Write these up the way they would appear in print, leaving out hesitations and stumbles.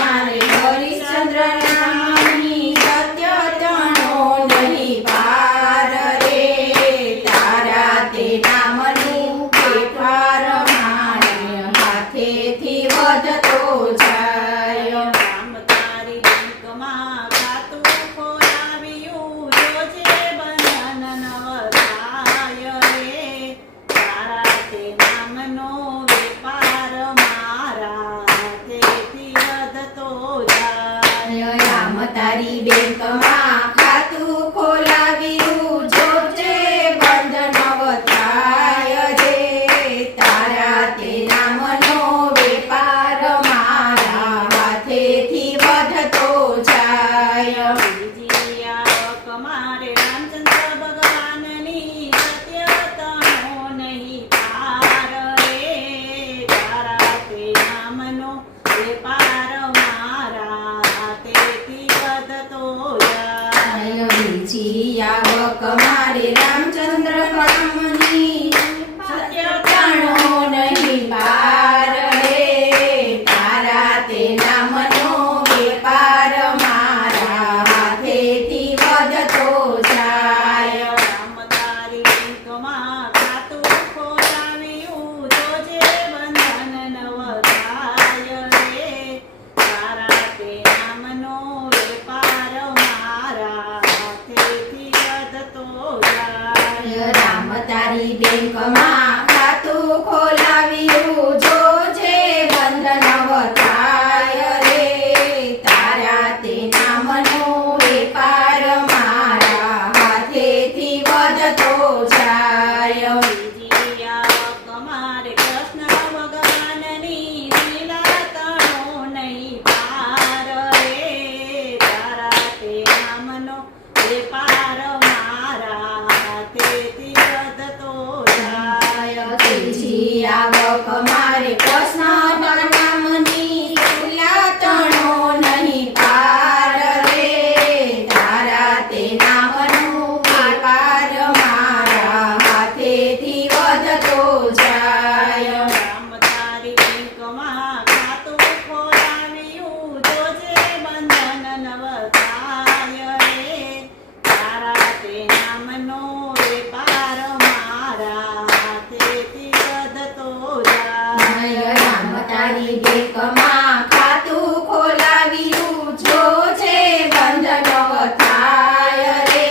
મારે હરિશ્ચંદ્ર નામની સત્ય તણો નહીં પાર રે તારા તે નામનું વેપાર મારે હાથેથી વધતો જાય રામ તારી બેંકમાં ખાતું ખોલાવ્યું જોજે બંધન નવ થાય રે તારા તે નામનો વેપાર મારા હાથેથી વધતો જાય રામ તારી બેંકમાં ખાતું ખોલાવ્યું જોજે બંધ નવ થાય રે તારા તે નામનો વેપાર મારા હાથેથી વધતો જાય બીજી આવક મારે રામચંદ્ર ભગવાનની સત્ય તણો નહીં પાર રે તારા તે નામનો વેપાર મારા હાથેથી વધતો જાય બીજી આવક મારે રામચંદ્ર નામની સત્ય તણો નહીં પાર રે તારા તે નામનો વેપાર મારા હાથેથી વધતો જાય રામ તારી બેંકમાં ખાતું ખોલાવ્યું જોજે બંધન નવ થાય રે તારા તે નામનો વેપાર મારા હાથેથી વધતો જાય રામ તારી બેંકમાં ખાતું ખોલાવ્યું જોજે બંધ નવ થાય રે તારા તે નામનો વેપાર મારા હાથેથી વધતો જાય બીજી આવક મારે કૃષ્ણ ભગવાનની લીલા તણો નહીં પાર રે તારા તે નામનો વેપાર મારા હાથેથી વધતો જાય ત્રીજી આવક મારે કૃષ્ણ નામની લીલા તણો નહીં પાર રે તારા તે નામનો વેપાર મારા હાથેથી વધતો જાય રામ તારી બેંકમાં ખાતું ખોલાવ્યું જોજે બંધન નવ થાય રે તારા તે નામનો વેપાર મારા હાથેથી વધતો જાય રામ તારી બેંકમાં ખાતું ખોલાવ્યું જોજે બંધ નવ થાય રે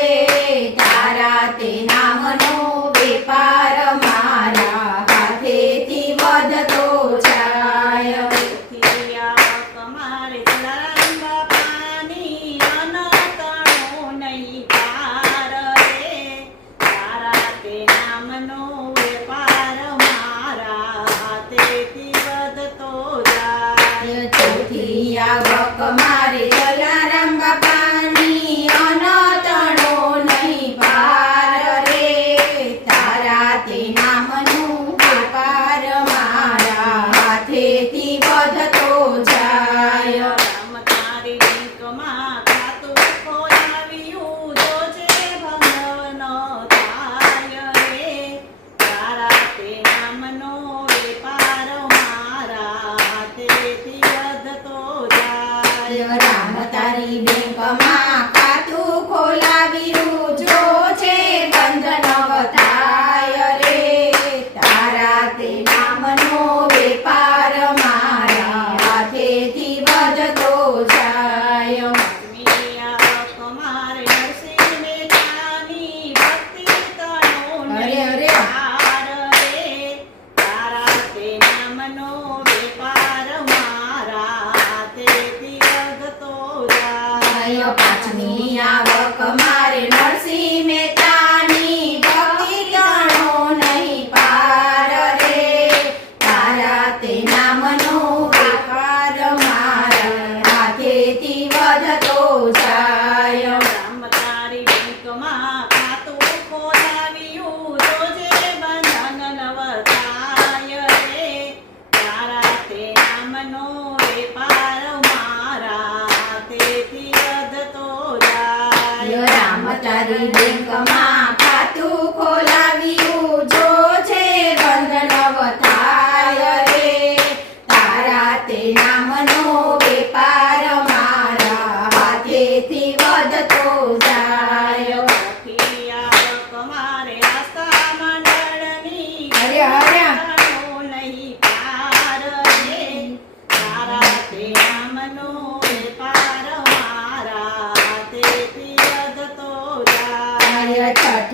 તારા તે નામનો વેપાર મારા હાથેથી વધતો જાય તેથી આવક મારે જલારામ બાપાની અનતણો નહીં પાર રે તારા તે નામનો વેપાર મારા હાથેથી વધતો જાય ચોથી આવક મારે જલારામ બાપાની અનતણો નહીં પાર રે તારા તે નામનો વેપાર મારા હાથેથી વધતો જાય રામ તારી બેંકમાં ખાતું ખોલાવ્યું જોજે ભંગ ન થાય રે તારા તે નામનો વેપાર મારા હાથેથી વધતો જાય રામ તારી બેંકમાં ખાતું ખોલાવ્યું જોજે બંધ નવ થાય રે તારા તે નામનો વેપાર મારા હાથેથી વધતો જાય પાંચમી આવક મારે નરસિંહ મહેતાની ભક્તિ તણો નહીં અરે, અરે. પાર રે તારા તે નામનો વેપાર મારા હાથેથી વધતો જાય પાંચમી આવક મારે નરસિંહ મહેતાની ભક્તિ તણો નહીં પાર રે તારા તે નામનો વેપાર મારા હાથેથી વધતો જાય રામ તારી બેંકમાં ખાતું ખોલાવ્યું જોજે બંધન નવ થાય રે તારા તે નામનો વેપાર મારા હાથેથી વધતો જાય રામ તારી બેંકમાં ખાતું ખોલાવ્યું જોજે બંધ નવ થાય રે તારા તે નામનો વેપાર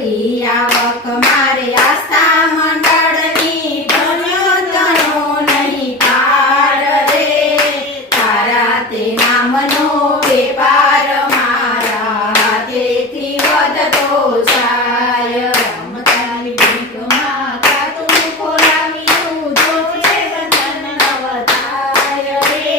વળતી આવક મારે આસ્થા મંડળની ધન્યતનો નહીં પાર રે તારા તે નામનો વેપાર મારા હાથેથી વધતો જાય રમતાની બેંકમાં ખાતું ખોલાવ્યું જોજે બંધન નવતાય રે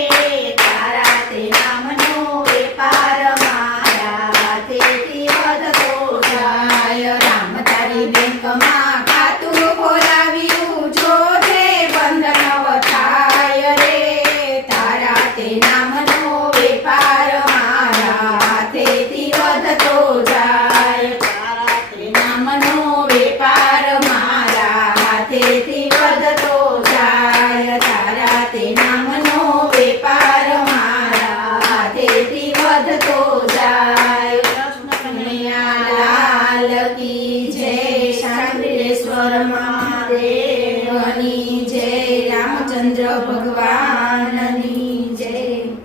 તારા તે નામનો વેપાર મારા હાથેથી વધતો જાય રામ તારી બેંકમાં ખાતું ખોલાવ્યું જોજે બંધન નવતાય રે તારા તે નામનો વેપાર મારા હાથેથી વધતો જાય તારા તે નામનો વેપાર મારા હાથેથી વધતો જાય તારા તે નામનો વેપાર મારા હાથેથી વધતો જાય કૃષ્ણ કનૈયા લાલ કી જય શાંતિશ્વર મહાદેવની જય રામચંદ્ર ભગવાન